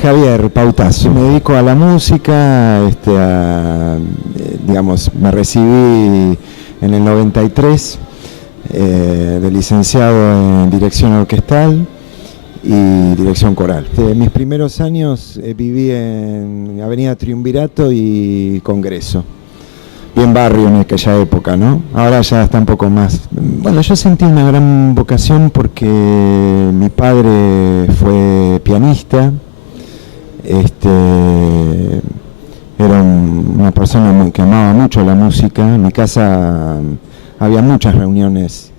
Javier Pautazo. Me dedico a la música, digamos, me recibí en el 93 de licenciado en dirección orquestal y dirección coral. Mis primeros años viví en Avenida Triunvirato y Congreso, bien barrio en aquella época, ¿no? Ahora ya está un poco más. Bueno, yo sentí una gran vocación porque mi padre fue pianista, era una persona que amaba mucho la música. En mi casa había muchas reuniones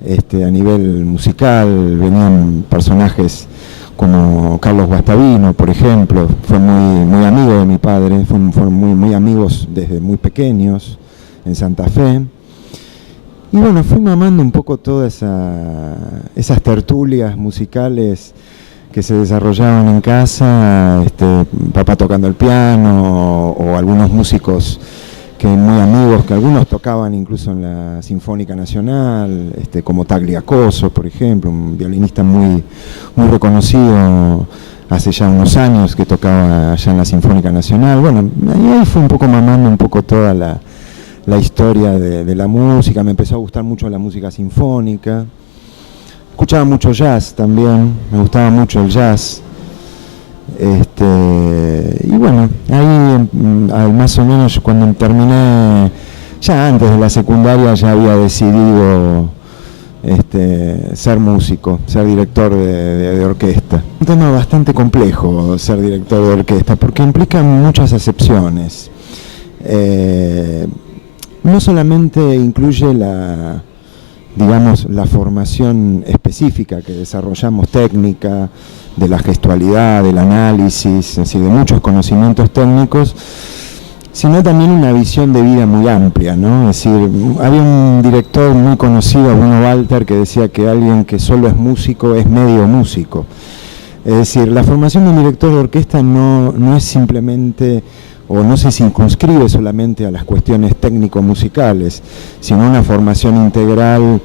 a nivel musical, venían personajes como Carlos Guastavino, por ejemplo. Fue muy amigo de mi padre, fueron muy amigos desde muy pequeños en Santa Fe. Y bueno, fui mamando un poco todas esas tertulias musicales que se desarrollaban en casa, papá tocando el piano o algunos músicos que muy amigos, que algunos tocaban incluso en la Sinfónica Nacional, como Tagliacoso, por ejemplo, un violinista muy reconocido hace ya unos años que tocaba allá en la Sinfónica Nacional. Bueno, ahí fue un poco mamando un poco toda la historia de la música. Me empezó a gustar mucho la música sinfónica. Escuchaba mucho jazz también, me gustaba mucho el jazz. Y bueno, ahí más o menos cuando terminé, ya antes de la secundaria ya había decidido ser músico, ser director de orquesta. Un tema bastante complejo ser director de orquesta porque implica muchas acepciones. No solamente incluye la formación específica que desarrollamos, técnica, de la gestualidad, del análisis, es decir, de muchos conocimientos técnicos, sino también una visión de vida muy amplia, ¿no? Es decir, había un director muy conocido, Bruno Walter, que decía que alguien que solo es músico es medio músico. Es decir, la formación de un director de orquesta no es simplemente, o no se circunscribe solamente a las cuestiones técnico-musicales, sino una formación integral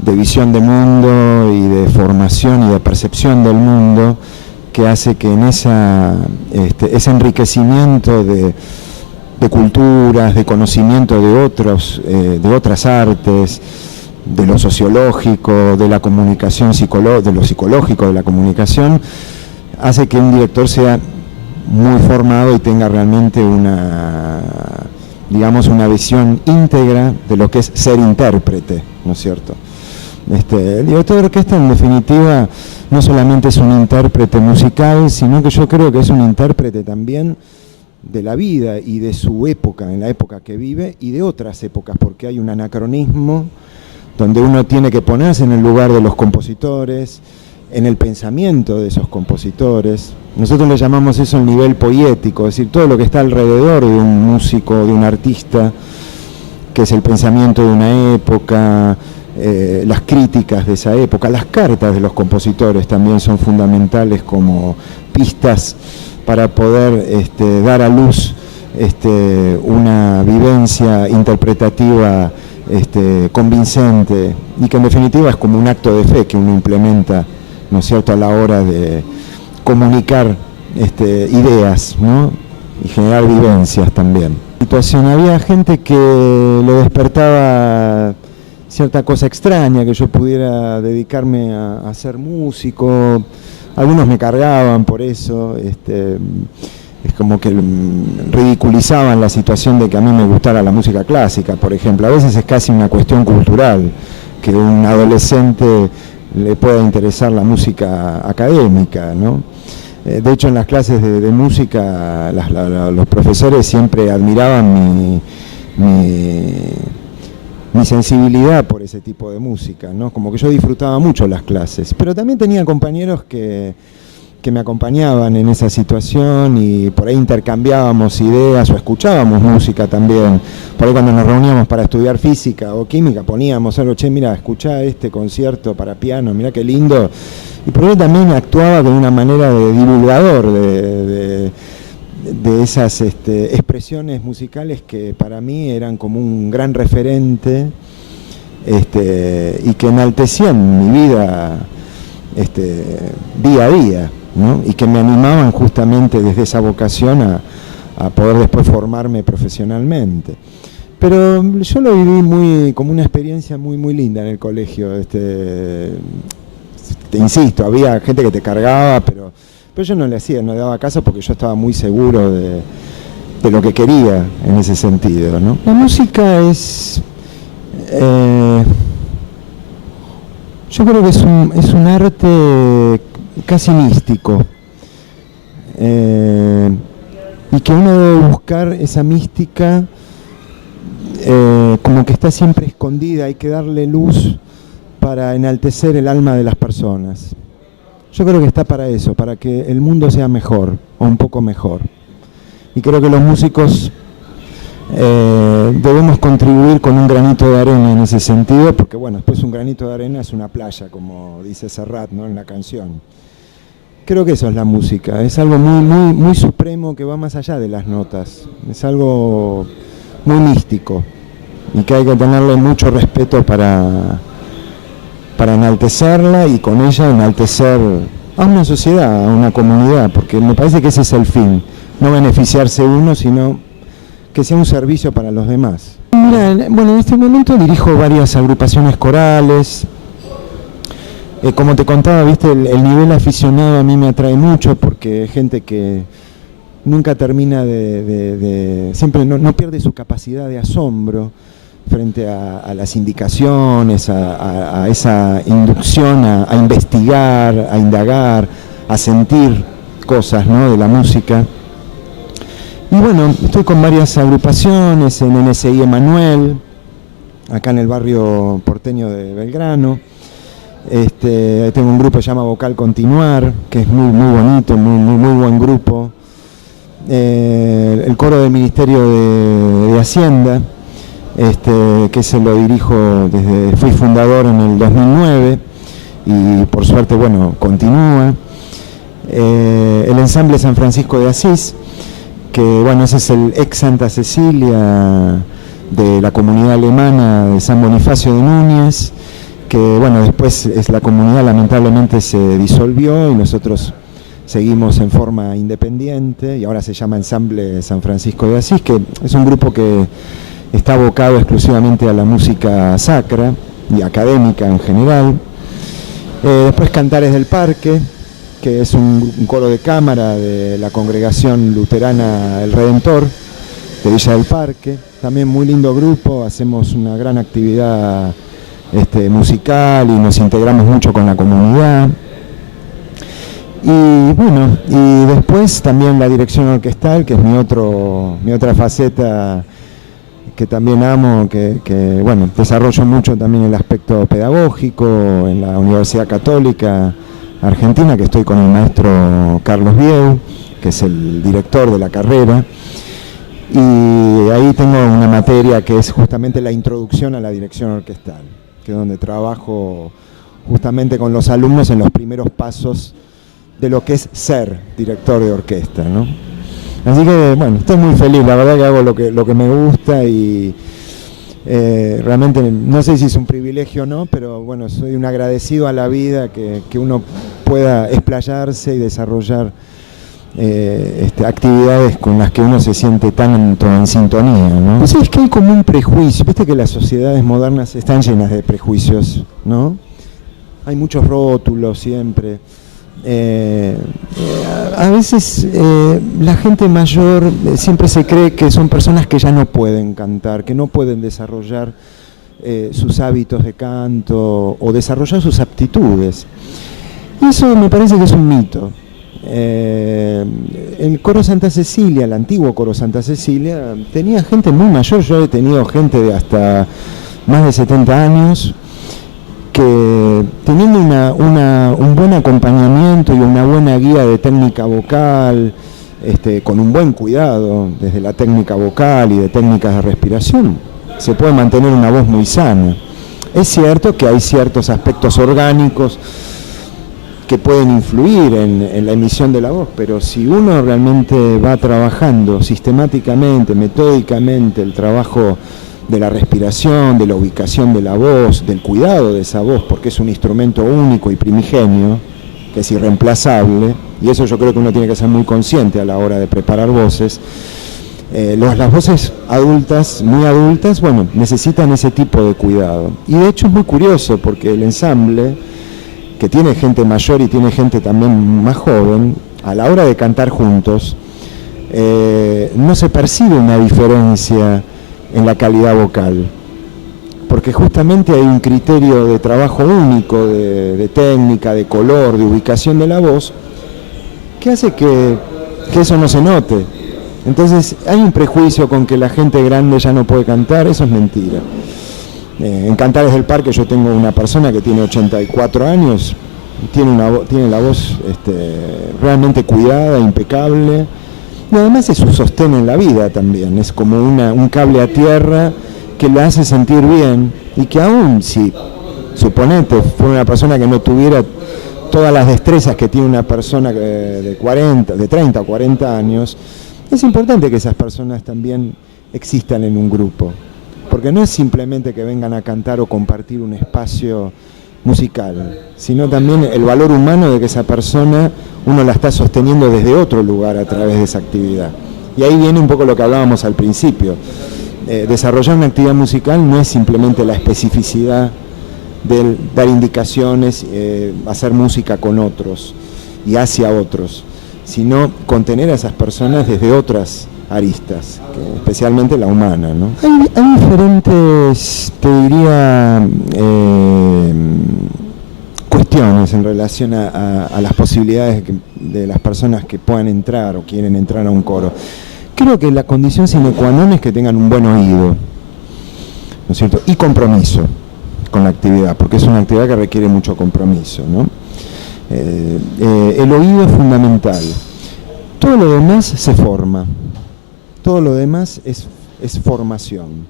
de visión de mundo y de formación y de percepción del mundo, que hace que en ese enriquecimiento de culturas, de conocimiento de otras artes, de lo sociológico, de la comunicación, de lo psicológico de la comunicación, hace que un director sea muy formado y tenga realmente una visión íntegra de lo que es ser intérprete, ¿no es cierto? El director de orquesta, en definitiva, no solamente es un intérprete musical, sino que yo creo que es un intérprete también de la vida y de su época, en la época que vive, y de otras épocas, porque hay un anacronismo donde uno tiene que ponerse en el lugar de los compositores, en el pensamiento de esos compositores. Nosotros le llamamos eso el nivel poético, es decir, todo lo que está alrededor de un músico, de un artista, que es el pensamiento de una época, las críticas de esa época, las cartas de los compositores también son fundamentales como pistas para poder dar a luz una vivencia interpretativa convincente, y que en definitiva es como un acto de fe que uno implementa, ¿no es cierto?, a la hora de comunicar ideas, ¿no?, y generar vivencias también. Había gente que le despertaba cierta cosa extraña, que yo pudiera dedicarme a ser músico. Algunos me cargaban por eso, es como que ridiculizaban la situación de que a mí me gustara la música clásica, por ejemplo. A veces es casi una cuestión cultural, que a un adolescente le pueda interesar la música académica, ¿no? De hecho, en las clases de música, los profesores siempre admiraban mi sensibilidad por ese tipo de música, ¿no? Como que yo disfrutaba mucho las clases, pero también tenía compañeros que me acompañaban en esa situación y por ahí intercambiábamos ideas o escuchábamos música también. Por ahí cuando nos reuníamos para estudiar física o química poníamos algo, che, mira, escuchá este concierto para piano, mira qué lindo. Y por ahí también actuaba de una manera de divulgador de esas expresiones musicales que para mí eran como un gran referente y que enaltecían mi vida día a día. ¿no? Y que me animaban justamente desde esa vocación a poder después formarme profesionalmente. Pero yo lo viví como una experiencia muy muy linda en el colegio. Te insisto, había gente que te cargaba, pero yo no le daba caso porque yo estaba muy seguro de lo que quería en ese sentido, ¿no? La música es, yo creo que es un arte casi místico, y que uno debe buscar esa mística como que está siempre escondida, hay que darle luz para enaltecer el alma de las personas. Yo creo que está para eso, para que el mundo sea mejor, o un poco mejor. Y creo que los músicos debemos contribuir con un granito de arena en ese sentido, porque bueno, después un granito de arena es una playa, como dice Serrat, ¿no?, en la canción. Creo que eso es la música, es algo muy, muy, muy supremo que va más allá de las notas, es algo muy místico y que hay que tenerle mucho respeto para enaltecerla y con ella enaltecer a una sociedad, a una comunidad, porque me parece que ese es el fin, no beneficiarse uno, sino que sea un servicio para los demás. Mira, bueno, en este momento dirijo varias agrupaciones corales. Como te contaba, viste, el nivel aficionado a mí me atrae mucho porque es gente que nunca termina siempre no pierde su capacidad de asombro frente a las indicaciones, a esa inducción a investigar, a indagar, a sentir cosas, ¿no?, de la música. Y bueno, estoy con varias agrupaciones en NSI Emanuel, acá en el barrio porteño de Belgrano. Tengo un grupo que se llama Vocal Continuar, que es muy, muy bonito, muy buen grupo. El coro del Ministerio de Hacienda, que se lo dirijo fui fundador en el 2009 y por suerte, bueno, continúa. El ensamble San Francisco de Asís, que bueno, ese es el ex Santa Cecilia de la comunidad alemana de San Bonifacio de Núñez, que bueno, después la comunidad lamentablemente se disolvió y nosotros seguimos en forma independiente y ahora se llama Ensamble San Francisco de Asís, que es un grupo que está abocado exclusivamente a la música sacra y académica en general. Después Cantares del Parque, que es un coro de cámara de la congregación luterana El Redentor de Villa del Parque, también muy lindo grupo, hacemos una gran actividad musical y nos integramos mucho con la comunidad. Y bueno, y después también la dirección orquestal, que es mi otra faceta que también amo, que bueno, desarrollo mucho también el aspecto pedagógico en la Universidad Católica Argentina, que estoy con el maestro Carlos Vieu, que es el director de la carrera, y ahí tengo una materia que es justamente la introducción a la dirección orquestal, que es donde trabajo justamente con los alumnos en los primeros pasos de lo que es ser director de orquesta, ¿no? Así que bueno, estoy muy feliz, la verdad que hago lo que me gusta y realmente no sé si es un privilegio o no, pero bueno, soy un agradecido a la vida que uno pueda explayarse y desarrollar actividades con las que uno se siente tanto en sintonía, ¿no? Pues es que hay como un prejuicio, viste que las sociedades modernas están llenas de prejuicios, ¿no? Hay muchos rótulos siempre. A veces la gente mayor siempre se cree que son personas que ya no pueden cantar, que no pueden desarrollar sus hábitos de canto o desarrollar sus aptitudes. Y eso me parece que es un mito. El coro Santa Cecilia, el antiguo coro Santa Cecilia, tenía gente muy mayor. Yo he tenido gente de hasta más de 70 años que teniendo un buen acompañamiento y una buena guía de técnica vocal, con un buen cuidado desde la técnica vocal y de técnicas de respiración, se puede mantener una voz muy sana. Es cierto que hay ciertos aspectos orgánicos que pueden influir en la emisión de la voz, pero si uno realmente va trabajando sistemáticamente, metódicamente, el trabajo de la respiración, de la ubicación de la voz, del cuidado de esa voz, porque es un instrumento único y primigenio, que es irreemplazable, y eso yo creo que uno tiene que ser muy consciente a la hora de preparar voces. Las voces adultas, muy adultas, bueno, necesitan ese tipo de cuidado. Y de hecho es muy curioso porque el ensamble, que tiene gente mayor y tiene gente también más joven, a la hora de cantar juntos, no se percibe una diferencia en la calidad vocal, porque justamente hay un criterio de trabajo único, de técnica, de color, de ubicación de la voz, que hace que eso no se note. Entonces hay un prejuicio con que la gente grande ya no puede cantar, eso es mentira. En Cantares del Parque yo tengo una persona que tiene 84 años, tiene la voz realmente cuidada, impecable, y además es su sostén en la vida también, es como un cable a tierra que la hace sentir bien, y que aún si, suponete, fuera una persona que no tuviera todas las destrezas que tiene una persona de 30 o 40 años, es importante que esas personas también existan en un grupo, porque no es simplemente que vengan a cantar o compartir un espacio musical, sino también el valor humano de que esa persona uno la está sosteniendo desde otro lugar a través de esa actividad. Y ahí viene un poco lo que hablábamos al principio. Desarrollar una actividad musical no es simplemente la especificidad de dar indicaciones, hacer música con otros y hacia otros, sino contener a esas personas desde otras aristas, especialmente la humana, ¿no? Hay diferentes, te diría, cuestiones en relación a las posibilidades de las personas que puedan entrar o quieren entrar a un coro. Creo que la condición sine qua non es que tengan un buen oído, ¿no es cierto? Y compromiso con la actividad, porque es una actividad que requiere mucho compromiso, ¿no? El oído es fundamental. Todo lo demás se forma. Todo lo demás es formación.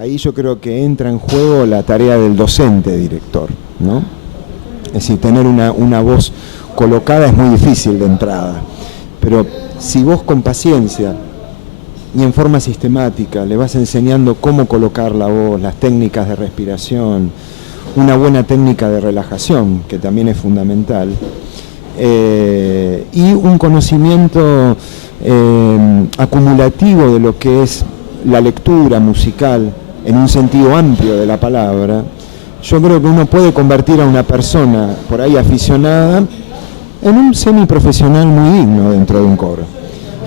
Ahí yo creo que entra en juego la tarea del docente director, ¿no? Es decir, tener una voz colocada es muy difícil de entrada, pero si vos con paciencia y en forma sistemática le vas enseñando cómo colocar la voz, las técnicas de respiración, una buena técnica de relajación, que también es fundamental, y un conocimiento acumulativo de lo que es la lectura musical en un sentido amplio de la palabra, yo creo que uno puede convertir a una persona por ahí aficionada en un semiprofesional muy digno dentro de un coro.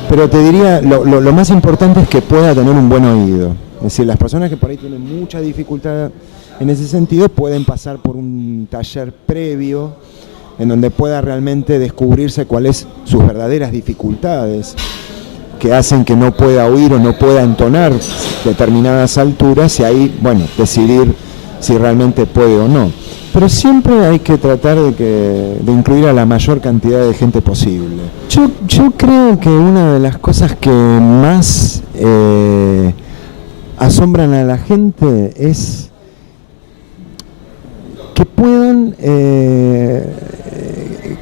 Pero te diría, lo más importante es que pueda tener un buen oído. Es decir, las personas que por ahí tienen mucha dificultad en ese sentido pueden pasar por un taller previo en donde pueda realmente descubrirse cuáles sus verdaderas dificultades que hacen que no pueda oír o no pueda entonar determinadas alturas, y ahí, bueno, decidir si realmente puede o no. Pero siempre hay que tratar de incluir a la mayor cantidad de gente posible. Yo creo que una de las cosas que más asombran a la gente es que puedan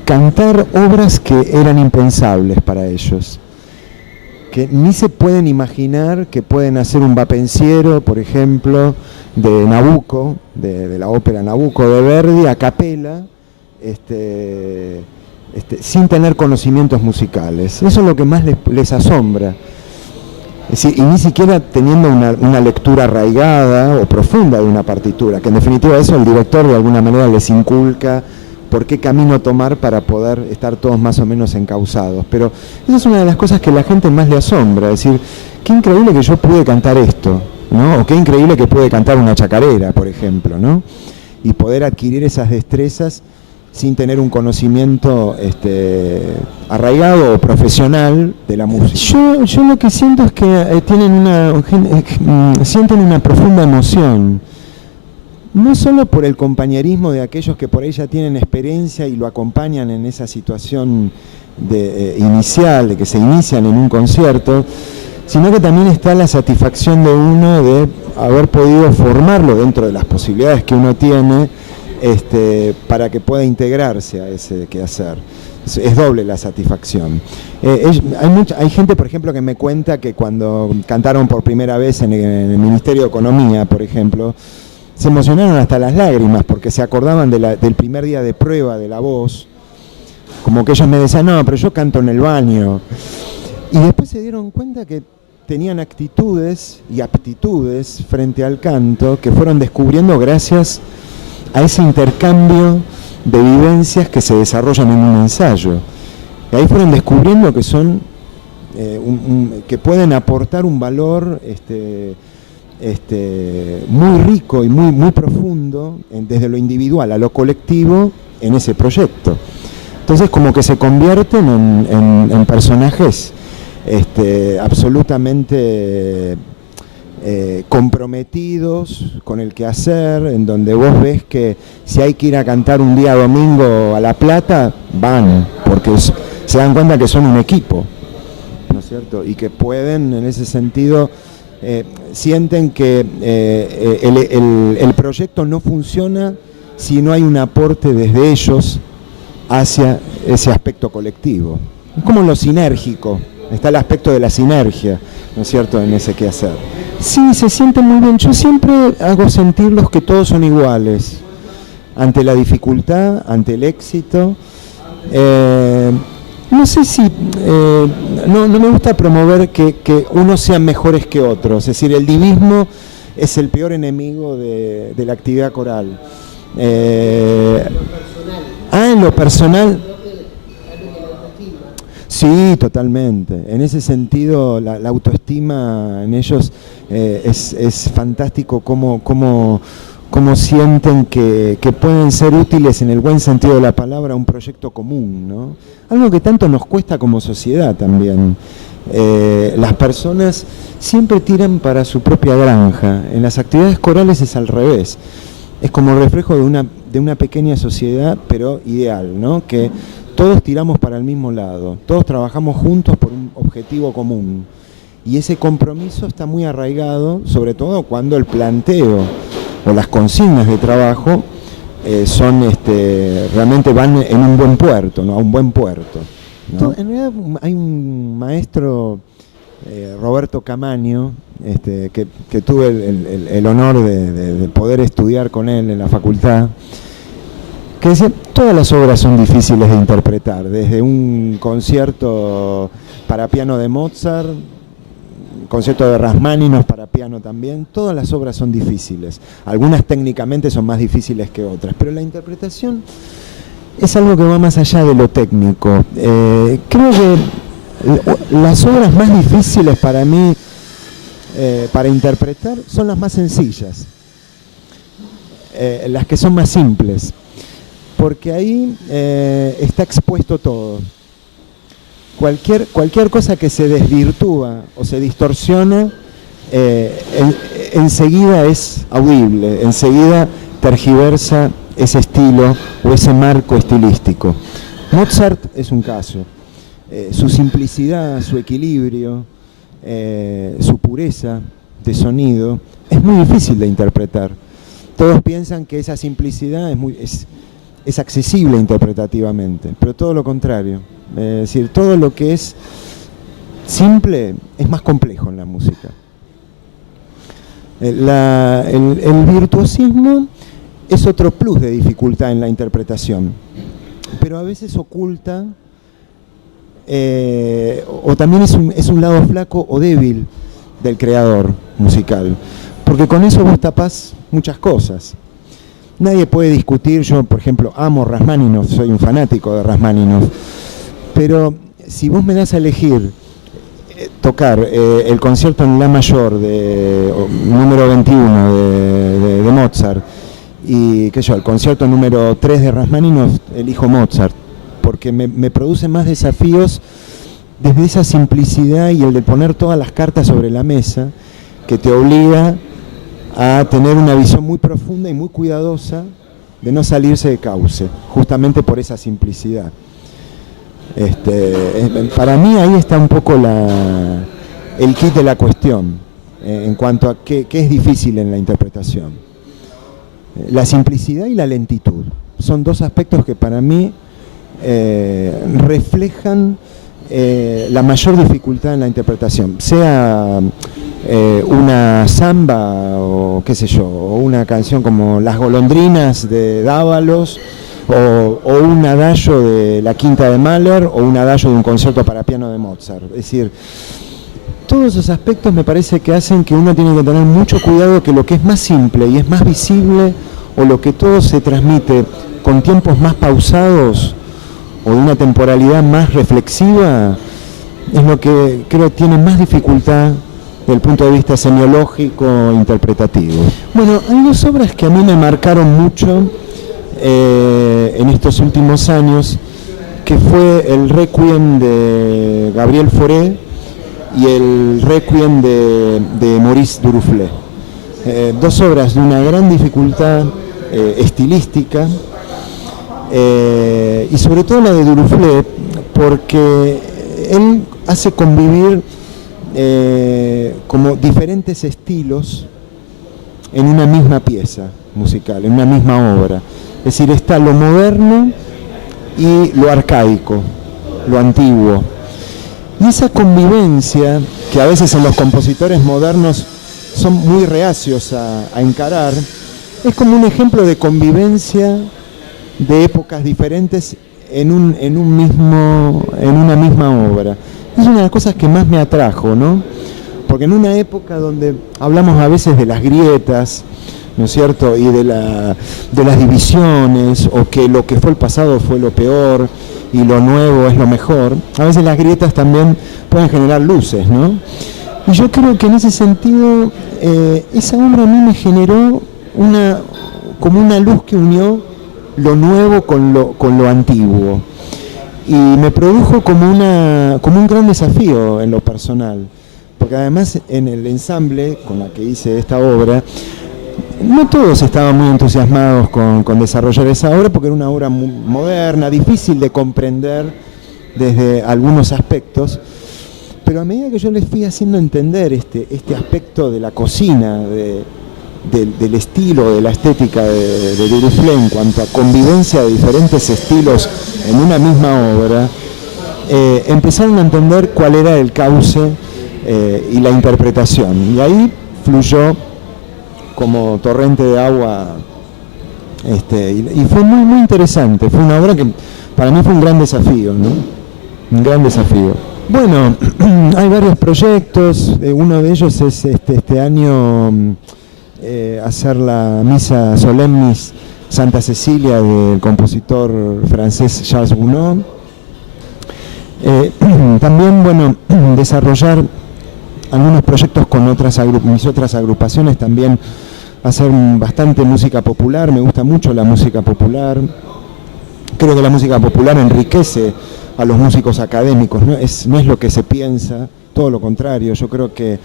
cantar obras que eran impensables para ellos, que ni se pueden imaginar que pueden hacer un vapenciero, por ejemplo, de Nabucco, de la ópera Nabucco de Verdi, a capela, sin tener conocimientos musicales. Eso es lo que más les asombra. Es decir, y ni siquiera teniendo una lectura arraigada o profunda de una partitura, que en definitiva eso el director de alguna manera les inculca por qué camino tomar para poder estar todos más o menos encausados. Pero esa es una de las cosas que la gente más le asombra, es decir, qué increíble que yo pude cantar esto, ¿no? O qué increíble que pude cantar una chacarera, por ejemplo, ¿no? Y poder adquirir esas destrezas sin tener un conocimiento arraigado o profesional de la música. Yo lo que siento es que sienten una profunda emoción, no solo por el compañerismo de aquellos que por ahí ya tienen experiencia y lo acompañan en esa situación inicial, de que se inician en un concierto, sino que también está la satisfacción de uno de haber podido formarlo dentro de las posibilidades que uno tiene, para que pueda integrarse a ese quehacer. Es doble la satisfacción. Hay gente, por ejemplo, que me cuenta que cuando cantaron por primera vez en el Ministerio de Economía, por ejemplo, se emocionaron hasta las lágrimas porque se acordaban del primer día de prueba de la voz Como que ellos me decían, no, pero yo canto en el baño. Y después se dieron cuenta que tenían actitudes y aptitudes frente al canto que fueron descubriendo gracias a ese intercambio de vivencias que se desarrollan en un ensayo. Y ahí fueron descubriendo que son que pueden aportar un valor muy rico y muy profundo desde lo individual a lo colectivo en ese proyecto. Entonces como que se convierten en personajes absolutamente comprometidos con el quehacer, en donde vos ves que si hay que ir a cantar un día domingo a La Plata, van, porque se dan cuenta que son un equipo, ¿no es cierto? Y que pueden, en ese sentido, sienten que el proyecto no funciona si no hay un aporte desde ellos hacia ese aspecto colectivo. Es como lo sinérgico, está el aspecto de la sinergia, ¿no es cierto?, en ese quehacer. Sí, se siente muy bien. Yo siempre hago sentirlos que todos son iguales ante la dificultad, ante el éxito. No sé si, no me gusta promover que unos sean mejores que otros, es decir, el divismo es el peor enemigo de la actividad coral. En lo personal. Sí, totalmente. En ese sentido, la autoestima en ellos es fantástico cómo sienten que pueden ser útiles en el buen sentido de la palabra a un proyecto común, ¿no? Algo que tanto nos cuesta como sociedad también. Las personas siempre tiran para su propia granja. En las actividades corales es al revés. Es como el reflejo de una pequeña sociedad, pero ideal, ¿no? Que todos tiramos para el mismo lado, todos trabajamos juntos por un objetivo común. Y ese compromiso está muy arraigado, sobre todo cuando el planteo o las consignas de trabajo realmente van en un buen puerto, ¿no? A un buen puerto, ¿no? En realidad hay un maestro, Roberto Camaño, que tuve el honor de poder estudiar con él en la facultad, que decía, todas las obras son difíciles de interpretar, desde un concierto para piano de Mozart, concierto de Rachmaninoff para piano también, todas las obras son difíciles. Algunas técnicamente son más difíciles que otras, pero la interpretación es algo que va más allá de lo técnico. Creo que las obras más difíciles para mí, para interpretar, son las más sencillas, las que son más simples. Porque ahí está expuesto todo. Cualquier cosa que se desvirtúa o se distorsiona, enseguida es audible, enseguida tergiversa ese estilo o ese marco estilístico. Mozart es un caso. Su simplicidad, su equilibrio, su pureza de sonido, es muy difícil de interpretar. Todos piensan que esa simplicidad es accesible interpretativamente, pero todo lo contrario. Es decir, todo lo que es simple es más complejo en la música. El virtuosismo es otro plus de dificultad en la interpretación, pero a veces oculta, o también es un lado flaco o débil del creador musical, porque con eso vos tapás muchas cosas. Nadie puede discutir, yo por ejemplo amo Rachmaninoff, soy un fanático de Rachmaninoff, pero si vos me das a elegir tocar el concierto en La mayor número 21 de Mozart y el concierto número 3 de Rachmaninoff, elijo Mozart, porque me produce más desafíos desde esa simplicidad y el de poner todas las cartas sobre la mesa, que te obliga a tener una visión muy profunda y muy cuidadosa de no salirse de cauce, justamente por esa simplicidad. Para mí ahí está un poco el kit de la cuestión, en cuanto a qué es difícil en la interpretación. La simplicidad y la lentitud son dos aspectos que para mí reflejan la mayor dificultad en la interpretación, sea una samba o qué sé yo, o una canción como Las golondrinas de Dávalos, o un adagio de la quinta de Mahler o un adagio de un concierto para piano de Mozart. Es decir, todos esos aspectos me parece que hacen que uno tiene que tener mucho cuidado, que lo que es más simple y es más visible, o lo que todo se transmite con tiempos más pausados o de una temporalidad más reflexiva, es lo que creo tiene más dificultad desde el punto de vista semiológico e interpretativo. Bueno, hay dos obras que a mí me marcaron mucho en estos últimos años, que fue el Requiem de Gabriel Fauré y el Requiem de Maurice Duruflé. Dos obras de una gran dificultad estilística, y sobre todo la de Duruflé, porque él hace convivir como diferentes estilos en una misma pieza musical, en una misma obra. Es decir, está lo moderno y lo arcaico, lo antiguo. Y esa convivencia, que a veces en los compositores modernos son muy reacios a encarar, es como un ejemplo de convivencia de épocas diferentes en una misma obra. Es una de las cosas que más me atrajo, ¿no? Porque en una época donde hablamos a veces de las grietas, ¿no es cierto?, y de las divisiones, o que lo que fue el pasado fue lo peor y lo nuevo es lo mejor, a veces las grietas también pueden generar luces, ¿no? Y yo creo que en ese sentido esa obra a mí me generó como una luz que unió lo nuevo con lo antiguo, y me produjo como un gran desafío en lo personal, porque además en el ensamble con la que hice esta obra, no todos estaban muy entusiasmados con desarrollar esa obra, porque era una obra muy moderna, difícil de comprender desde algunos aspectos, pero a medida que yo les fui haciendo entender este aspecto de la cocina, del estilo, de la estética de Duruflé en cuanto a convivencia de diferentes estilos en una misma obra, empezaron a entender cuál era el cauce y la interpretación, y ahí fluyó como torrente de agua, y fue muy, muy interesante. Fue una obra que para mí fue un gran desafío, ¿no? Un gran desafío. Bueno, hay varios proyectos, uno de ellos es este año hacer la misa solemnis Santa Cecilia del compositor francés Charles Gounod. También, bueno, desarrollar algunos proyectos con mis otras agrupaciones, también hacer bastante música popular. Me gusta mucho la música popular. Creo que la música popular enriquece a los músicos académicos, no es lo que se piensa, todo lo contrario. Yo creo que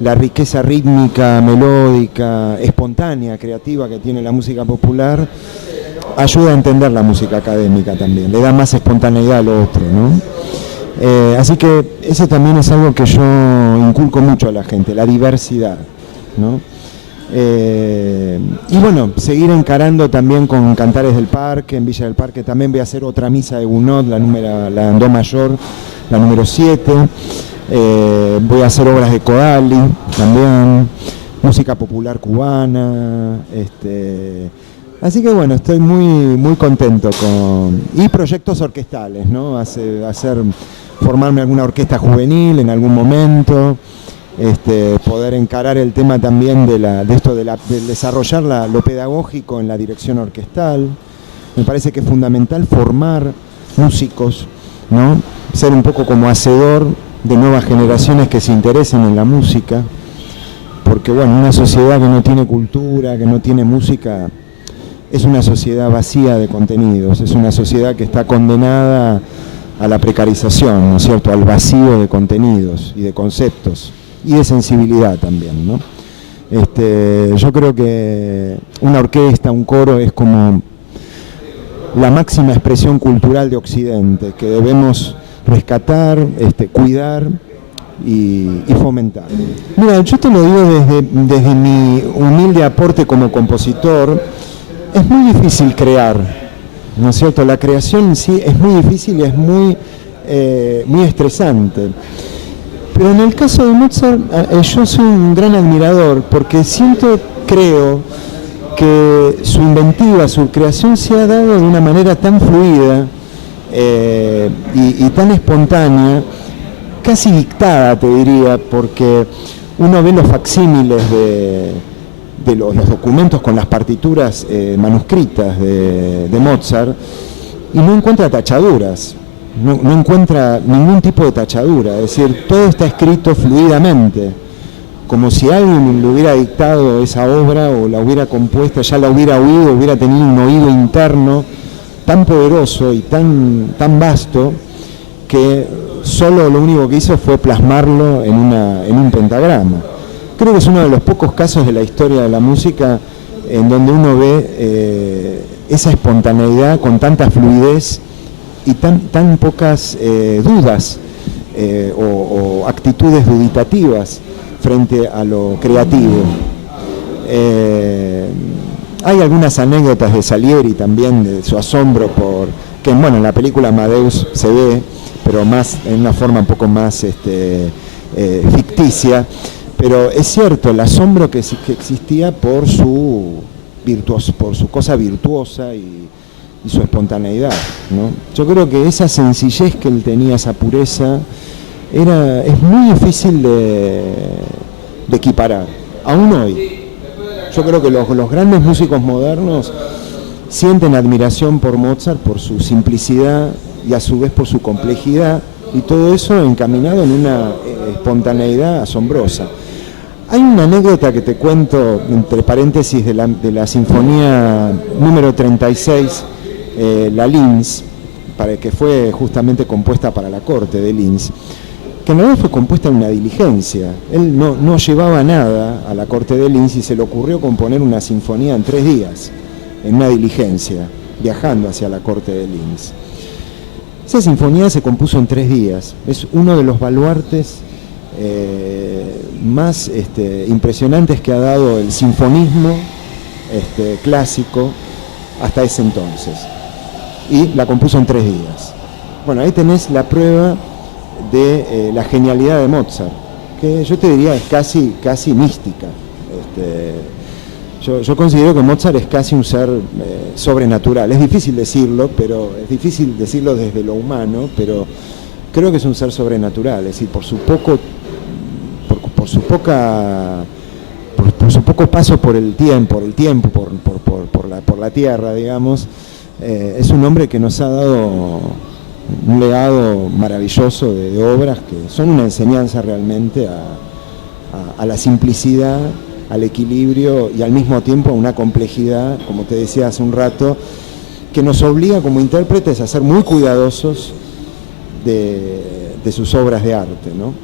la riqueza rítmica, melódica, espontánea, creativa que tiene la música popular ayuda a entender la música académica también, le da más espontaneidad a lo otro, ¿no? Así que eso también es algo que yo inculco mucho a la gente, la diversidad, ¿no? Y bueno, seguir encarando también con Cantares del Parque, en Villa del Parque. También voy a hacer otra misa de Gounod, la en do mayor, la número 7. Voy a hacer obras de Kodály también, música popular cubana, así que bueno, estoy muy, muy contento y proyectos orquestales, ¿no? Formarme alguna orquesta juvenil en algún momento, poder encarar el tema también de desarrollar lo pedagógico en la dirección orquestal. Me parece que es fundamental formar músicos, ¿no? Ser un poco como hacedor de nuevas generaciones que se interesen en la música, porque bueno, una sociedad que no tiene cultura, que no tiene música, es una sociedad vacía de contenidos, es una sociedad que está condenada a la precarización, ¿no es cierto?, al vacío de contenidos y de conceptos y de sensibilidad también, ¿no? Yo creo que una orquesta, un coro es como la máxima expresión cultural de Occidente, que debemos rescatar, cuidar y fomentar. Mira, yo te lo digo desde mi humilde aporte como compositor. Es muy difícil crear, ¿no es cierto? La creación en sí es muy difícil y es muy estresante. Pero en el caso de Mozart, yo soy un gran admirador, porque creo porque su inventiva, su creación se ha dado de una manera tan fluida y tan espontánea, casi dictada, te diría, porque uno ve los facsímiles de los documentos con las partituras manuscritas de Mozart y no encuentra tachaduras, no encuentra ningún tipo de tachadura, es decir, todo está escrito fluidamente, como si alguien le hubiera dictado esa obra o la hubiera compuesto, ya la hubiera oído, hubiera tenido un oído interno tan poderoso y tan vasto que solo lo único que hizo fue plasmarlo en un pentagrama. Creo que es uno de los pocos casos de la historia de la música en donde uno ve esa espontaneidad con tanta fluidez y tan pocas dudas o actitudes duditativas frente a lo creativo. Hay algunas anécdotas de Salieri también, de su asombro que en la película Amadeus se ve, pero más en una forma un poco más ficticia, pero es cierto el asombro que existía por su cosa virtuosa y su espontaneidad, ¿no? Yo creo que esa sencillez que él tenía, esa pureza, es muy difícil de equiparar, aún hoy. Yo creo que los grandes músicos modernos sienten admiración por Mozart, por su simplicidad y a su vez por su complejidad, y todo eso encaminado en una espontaneidad asombrosa. Hay una anécdota que te cuento, entre paréntesis, de la sinfonía número 36, la Linz, que fue justamente compuesta para la corte de Linz, que en realidad fue compuesta en una diligencia. Él no llevaba nada a la corte de Linz y se le ocurrió componer una sinfonía en 3 días, en una diligencia, viajando hacia la corte de Linz. Esa sinfonía se compuso en 3 días. Es uno de los baluartes más impresionantes que ha dado el sinfonismo clásico hasta ese entonces. Y la compuso en 3 días. Bueno, ahí tenés la prueba de la genialidad de Mozart, que yo te diría es casi mística. Yo considero que Mozart es casi un ser sobrenatural. Es difícil decirlo, desde lo humano, pero creo que es un ser sobrenatural. Es decir, por su poco paso por el tiempo, por la tierra, digamos, es un hombre que nos ha dado un legado maravilloso de obras que son una enseñanza realmente a la simplicidad, al equilibrio y al mismo tiempo a una complejidad, como te decía hace un rato, que nos obliga como intérpretes a ser muy cuidadosos de sus obras de arte, ¿no?